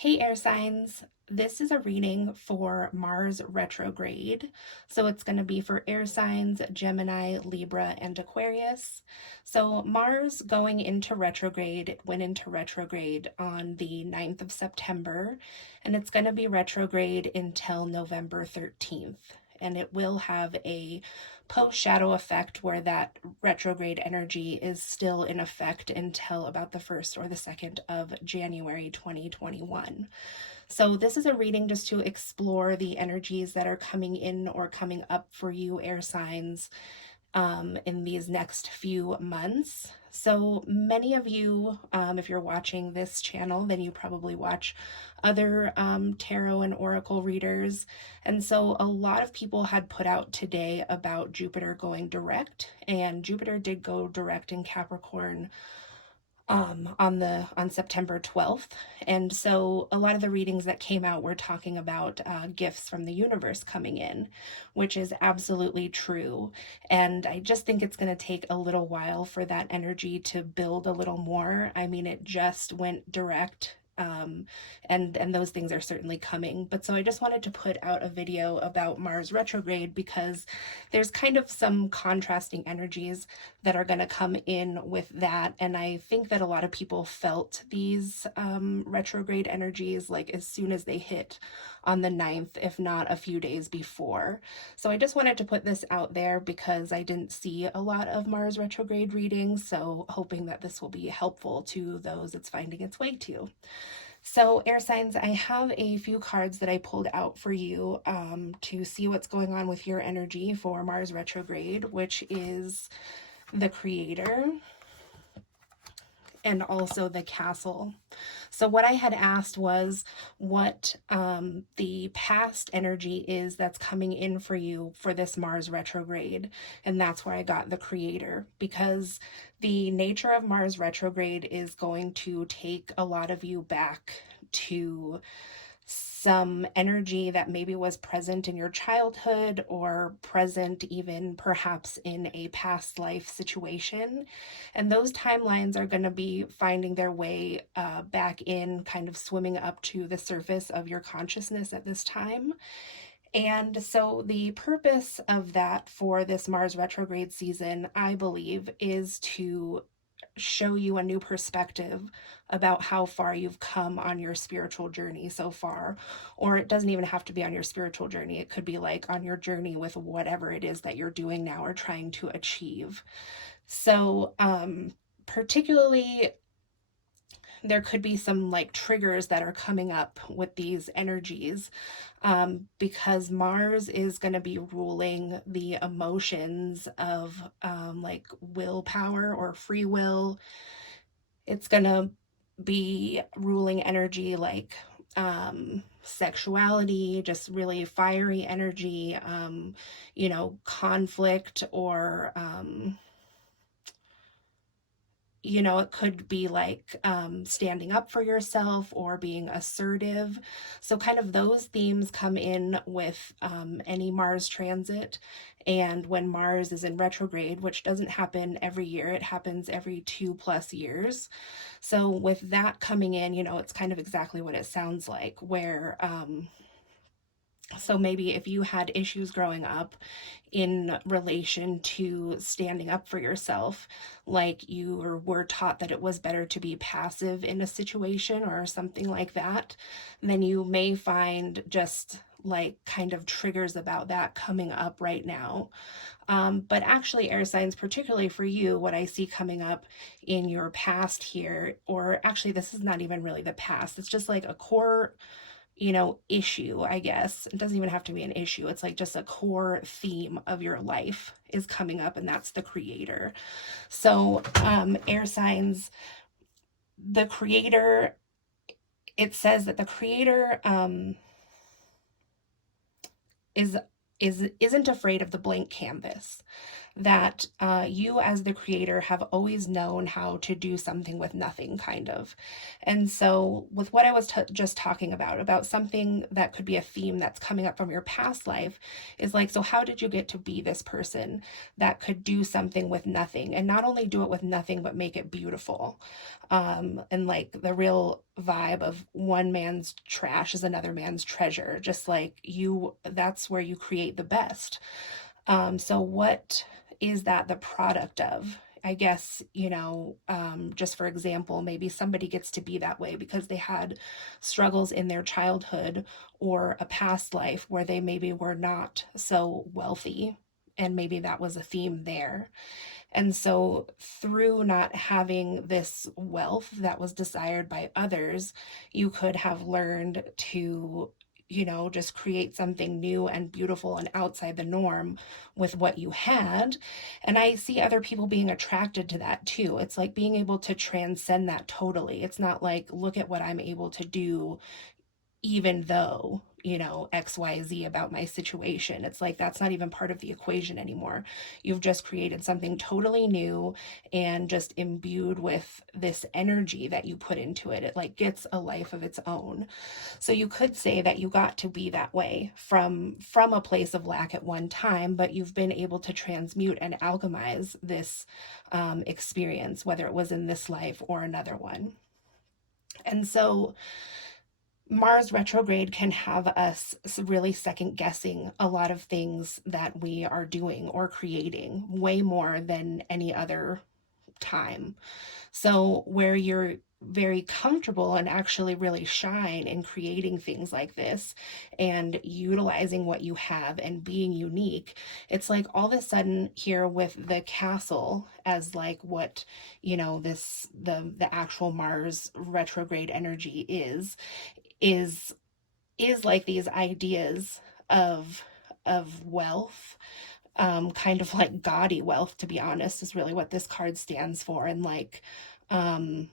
Hey, air signs. This is a reading for Mars retrograde. So it's going to be for air signs, Gemini, Libra, and Aquarius. So Mars going into retrograde, it went into retrograde on the 9th of September, and it's going to be retrograde until November 13th. And it will have a post shadow effect where that retrograde energy is still in effect until about the 1st or the 2nd of January 2021. So, this is a reading just to explore the energies that are coming in or coming up for you, air signs, in these next few months. So many of you, if you're watching this channel, then you probably watch other tarot and oracle readers. And so a lot of people had put out today about Jupiter going direct, and Jupiter did go direct in Capricorn on September 12th. And so a lot of the readings that came out were talking about gifts from the universe coming in, which is absolutely true. And I just think it's going to take a little while for that energy to build a little more. I mean, it just went direct. And those things are certainly coming. But so I just wanted to put out a video about Mars retrograde because there's kind of some contrasting energies that are going to come in with that. And I think that a lot of people felt these retrograde energies like as soon as they hit on the 9th, if not a few days before. So I just wanted to put this out there because I didn't see a lot of Mars retrograde readings. So hoping that this will be helpful to those it's finding its way to. So, air signs, I have a few cards that I pulled out for you to see what's going on with your energy for Mars retrograde, which is the Creator and also the Castle. So what I had asked was what the past energy is that's coming in for you for this Mars retrograde. And that's where I got the Creator, because the nature of Mars retrograde is going to take a lot of you back to some energy that maybe was present in your childhood or present even perhaps in a past life situation. And those timelines are going to be finding their way back in, kind of swimming up to the surface of your consciousness at this time. And so the purpose of that for this Mars retrograde season, I believe, is to show you a new perspective about how far you've come on your spiritual journey so far. Or it doesn't even have to be on your spiritual journey. It could be like on your journey with whatever it is that you're doing now or trying to achieve. So, particularly, there could be some like triggers that are coming up with these energies because Mars is going to be ruling the emotions of like willpower or free will. It's going to be ruling energy like sexuality, just really fiery energy, conflict or it could be like standing up for yourself or being assertive. So kind of those themes come in with any Mars transit. And when Mars is in retrograde, which doesn't happen every year, it happens every 2+ years. So with that coming in, it's kind of exactly what it sounds like, where so maybe if you had issues growing up in relation to standing up for yourself, like you were taught that it was better to be passive in a situation or something like that, then you may find just like kind of triggers about that coming up right now. But actually, air signs, particularly for you, what I see coming up in your past here, or actually, this is not even really the past, it's just like a core issue, I guess. It doesn't even have to be an issue. It's like just a core theme of your life is coming up, and that's the Creator. So, air signs, the Creator, it says that the Creator isn't afraid of the blank canvas. that you as the creator have always known how to do something with nothing, kind of. And so with what I was just talking about something that could be a theme that's coming up from your past life, is like, so how did you get to be this person that could do something with nothing, and not only do it with nothing but make it beautiful? And like the real vibe of one man's trash is another man's treasure, just like you, that's where you create the best. So what is that the product of? I guess, just for example, maybe somebody gets to be that way because they had struggles in their childhood or a past life where they maybe were not so wealthy. And maybe that was a theme there. And so, through not having this wealth that was desired by others, you could have learned to, just create something new and beautiful and outside the norm with what you had. And I see other people being attracted to that too. It's like being able to transcend that totally. It's not like, look at what I'm able to do, even though, XYZ about my situation. It's like that's not even part of the equation anymore. You've just created something totally new and just imbued with this energy that you put into it. It like gets a life of its own. So you could say that you got to be that way from a place of lack at one time, but you've been able to transmute and alchemize this experience, whether it was in this life or another one. And so Mars retrograde can have us really second guessing a lot of things that we are doing or creating way more than any other time. So, where you're very comfortable and actually really shine in creating things like this and utilizing what you have and being unique, it's like all of a sudden here with the castle as like what, the actual Mars retrograde energy is is like these ideas of wealth, kind of like gaudy wealth, to be honest, is really what this card stands for. And um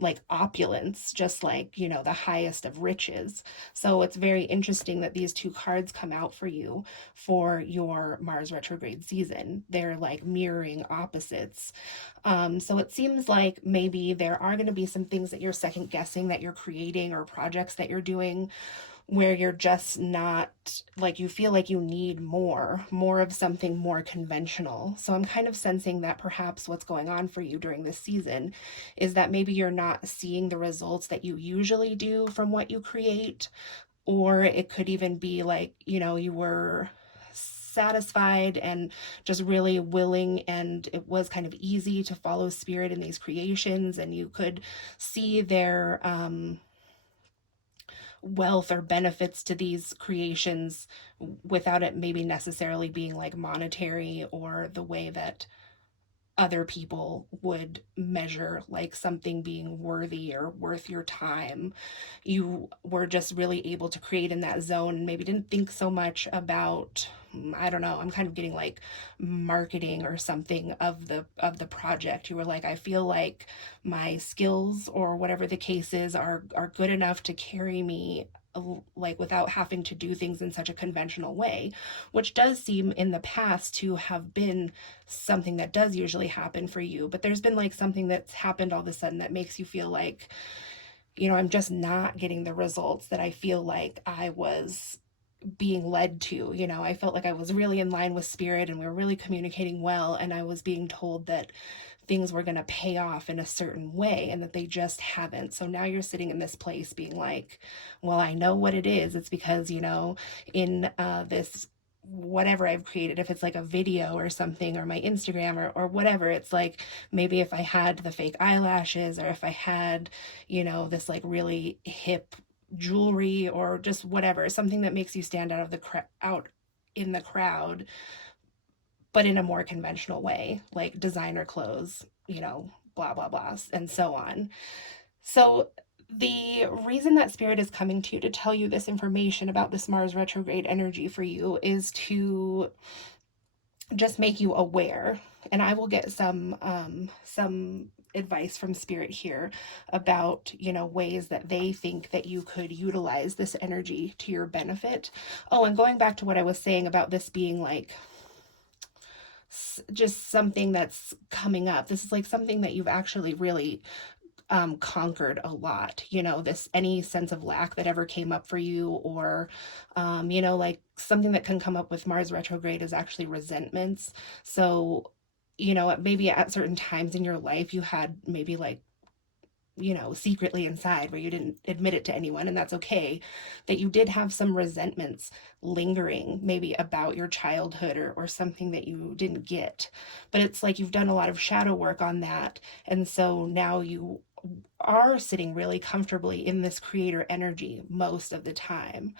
like opulence, just like, the highest of riches. So it's very interesting that these two cards come out for you for your Mars retrograde season. They're like mirroring opposites. So it seems like maybe there are going to be some things that you're second guessing that you're creating, or projects that you're doing where you're just not, like, you feel like you need more of something more conventional. So I'm kind of sensing that perhaps what's going on for you during this season is that maybe you're not seeing the results that you usually do from what you create. Or it could even be like, you were satisfied and just really willing, and it was kind of easy to follow spirit in these creations, and you could see their wealth or benefits to these creations without it maybe necessarily being like monetary or the way that other people would measure like something being worthy or worth your time. You were just really able to create in that zone and maybe didn't think so much about, I don't know, I'm kind of getting like marketing or something of the project. You were like, I feel like my skills or whatever the case is are good enough to carry me, like, without having to do things in such a conventional way, which does seem in the past to have been something that does usually happen for you. But there's been like something that's happened all of a sudden that makes you feel like, I'm just not getting the results that I feel like I was being led to. I felt like I was really in line with spirit and we were really communicating well, and I was being told that things were going to pay off in a certain way and that they just haven't. So now you're sitting in this place being like, well, I know what it is. It's because, in this whatever I've created, if it's like a video or something, or my Instagram or whatever, it's like maybe if I had the fake eyelashes, or if I had, this like really hip jewelry, or just whatever, something that makes you stand out of the out in the crowd, but in a more conventional way, like designer clothes, blah, blah, blah, and so on. So the reason that spirit is coming to you to tell you this information about this Mars retrograde energy for you is to just make you aware. And I will get some advice from spirit here about, ways that they think that you could utilize this energy to your benefit. Oh, and going back to what I was saying about this being like just something that's coming up. This is like something that you've actually really conquered a lot, you know, this any sense of lack that ever came up for you, or you know, like something that can come up with Mars retrograde is actually resentments. So, you know, maybe at certain times in your life you had maybe like, you know, secretly inside where you didn't admit it to anyone, and that's okay, that you did have some resentments lingering maybe about your childhood, or something that you didn't get. But it's like you've done a lot of shadow work on that. And so now you are sitting really comfortably in this creator energy most of the time.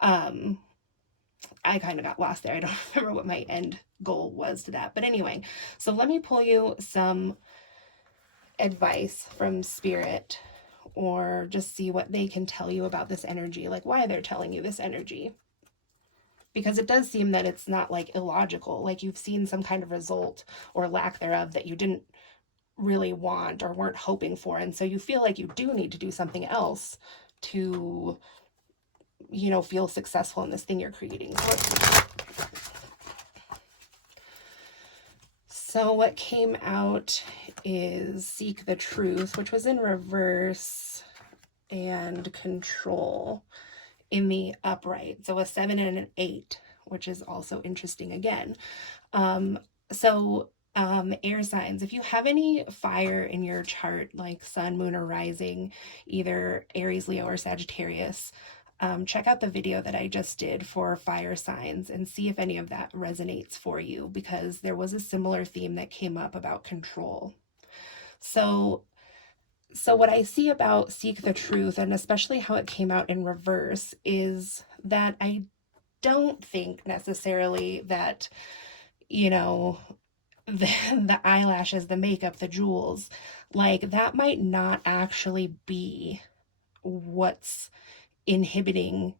Um, I kind of got lost there. I don't remember what my end goal was to that. But anyway, so let me pull you some advice from spirit, or just see what they can tell you about this energy, like why they're telling you this energy. Because it does seem that it's not like illogical, like you've seen some kind of result or lack thereof that you didn't really want or weren't hoping for. And so you feel like you do need to do something else to, you know, feel successful in this thing you're creating. So what came out is seek the truth, which was in reverse, and control in the upright. So a 7 and an 8, which is also interesting again. Air signs, if you have any fire in your chart, like sun, moon, or rising, either Aries, Leo, or Sagittarius, check out the video that I just did for fire signs and see if any of that resonates for you, because there was a similar theme that came up about control. So what I see about seek the truth, and especially how it came out in reverse, is that I don't think necessarily that, you know, the eyelashes, the makeup, the jewels, like that might not actually be what's inhibiting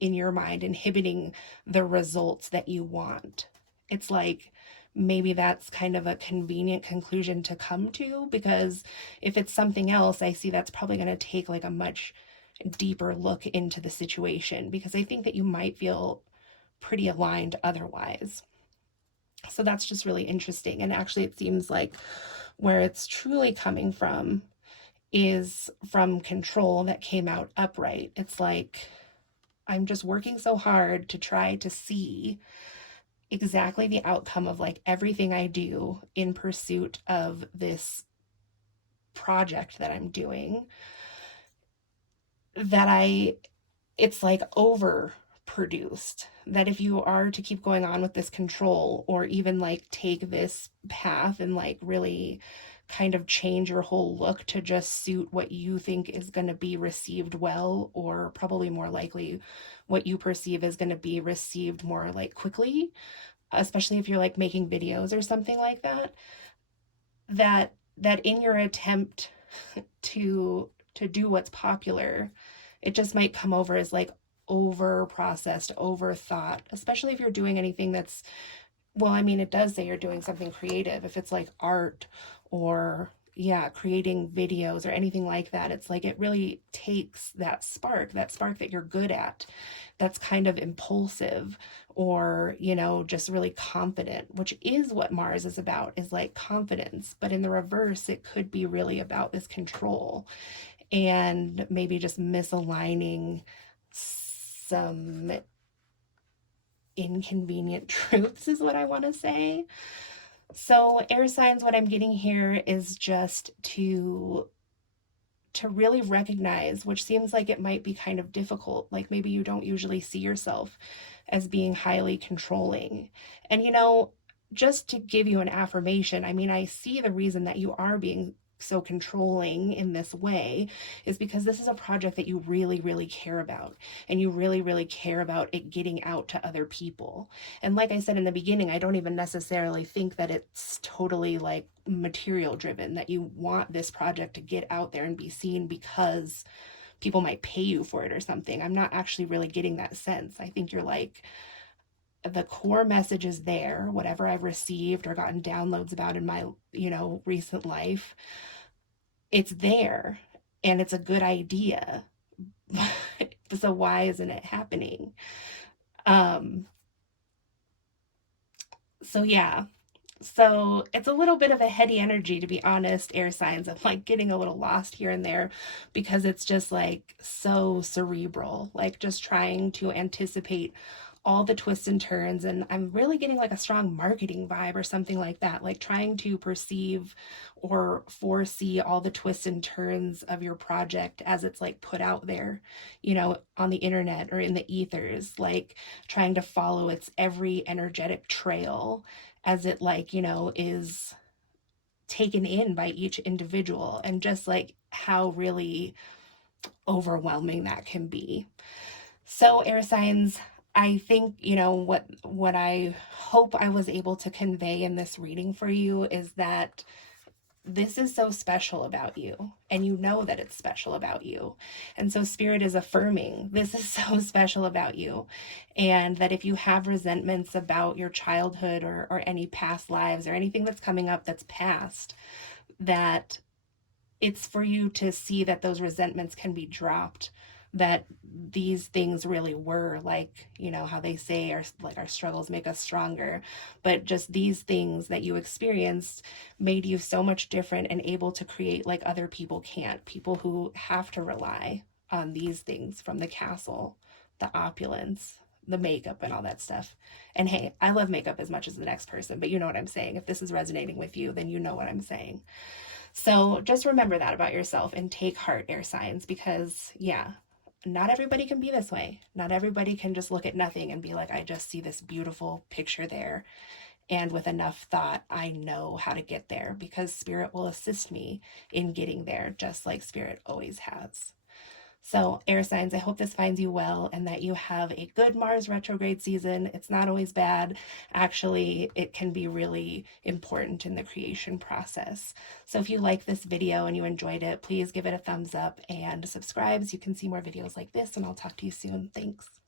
in your mind, inhibiting the results that you want. It's like maybe that's kind of a convenient conclusion to come to, because if it's something else, I see that's probably going to take like a much deeper look into the situation, because I think that you might feel pretty aligned otherwise. So that's just really interesting. And actually, it seems like where it's truly coming from is from control that came out upright. It's like, I'm just working so hard to try to see exactly the outcome of like everything I do in pursuit of this project that I'm doing, that it's like overproduced, that if you are to keep going on with this control, or even like take this path and like really kind of change your whole look to just suit what you think is going to be received well, or probably more likely what you perceive is going to be received more like quickly, especially if you're like making videos or something like that, that in your attempt to do what's popular, it just might come over as like over processed, over thought, especially if you're doing anything that's, well, I mean, it does say you're doing something creative. If it's like art, or creating videos or anything like that, it's like it really takes that spark that you're good at, that's kind of impulsive, or, you know, just really confident, which is what Mars is about, is like confidence. But in the reverse, it could be really about this control, and maybe just misaligning some inconvenient truths is what I want to say. So air signs, what I'm getting here is just to really recognize, which seems like it might be kind of difficult, like maybe you don't usually see yourself as being highly controlling. And, you know, just to give you an affirmation, I mean, I see the reason that you are being so controlling in this way is because this is a project that you really, really care about, and you really, really care about it getting out to other people. And like I said in the beginning, I don't even necessarily think that it's totally like material driven, that you want this project to get out there and be seen because people might pay you for it or something. I'm not actually really getting that sense. I think you're like, the core message is there, whatever I've received or gotten downloads about in my, you know, recent life, it's there and it's a good idea. So why isn't it happening? So yeah, So it's a little bit of a heady energy, to be honest, air signs. I'm like getting a little lost here and there because it's just like so cerebral, like just trying to anticipate all the twists and turns. And I'm really getting like a strong marketing vibe or something like that, like trying to perceive or foresee all the twists and turns of your project as it's like put out there, you know, on the internet or in the ethers, like trying to follow its every energetic trail as it like, you know, is taken in by each individual, and just like how really overwhelming that can be. So air signs, I think, you know, what I hope I was able to convey in this reading for you is that this is so special about you, and you know that it's special about you. And so spirit is affirming this is so special about you, and that if you have resentments about your childhood or any past lives or anything that's coming up that's past, that it's for you to see that those resentments can be dropped, that these things really were like, you know, how they say our struggles make us stronger, but just these things that you experienced made you so much different and able to create like other people can't, people who have to rely on these things from the castle, the opulence, the makeup and all that stuff. And hey, I love makeup as much as the next person, but you know what I'm saying. If this is resonating with you, then you know what I'm saying. So just remember that about yourself and take heart, air signs, because yeah, not everybody can be this way. Not everybody can just look at nothing and be like, I just see this beautiful picture there. And with enough thought, I know how to get there, because spirit will assist me in getting there, just like spirit always has. So, air signs, I hope this finds you well and that you have a good Mars retrograde season. It's not always bad. Actually, it can be really important in the creation process. So, if you like this video and you enjoyed it, please give it a thumbs up and subscribe so you can see more videos like this. And I'll talk to you soon. Thanks.